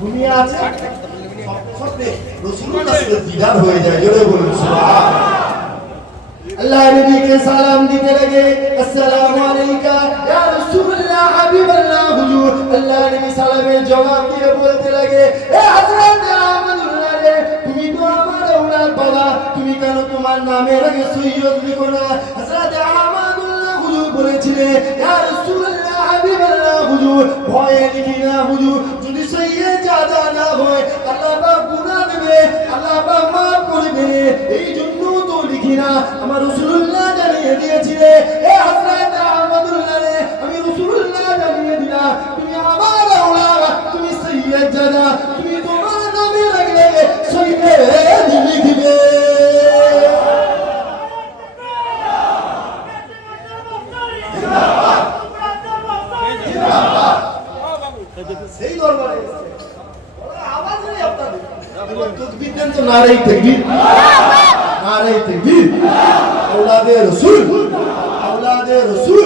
দুনিয়া আছে সত্যি রাসূলুল্লাহ দিদার হয়ে যায় জোরে বলুন সুবহানাল্লাহ अल्लाह नबी के सलाम देते लगे अस्सलाम वालेका या रसूलुल्लाह हबीबल्लाह हुजूर अल्लाह नबी सलामेर जवाब दिए बोलते लगे ए हजरत अहमदुल्लाह रे তুমি তো আমার औलाद বাবা তুমি কেন তোমার নামের আগে সৈয়দ লিখো না হযরত আহমদুল্লাহ হুজুর বলেছিলেন ইয়া রাসূলুল্লাহ হাবিবাল্লাহ হুজুর ভয়ে লিখি না হুজুর যদি সৈয়দ জাদা না হয় আল্লাহ পাক গুনাহ দেবে আল্লাহ পাক maaf করবে এই জন্য তো লিখি না আমার রাসূলুল্লাহ জানিয়ে দিয়েছিলেন এ হযরত আহমদুল্লাহ রে আমি রাসূলুল্লাহ জানিয়ে দিলাম তুমি আমার औलाद তুমি সৈয়দ জাদা তুমি তোমার নামে রাখলে সৈয়দ লিখবে সেই দরবারে আওয়াজ নেই আপনাদের তাকবীর দেন তো নারে তাকবীর নারে তাকবীর औलादे रसूल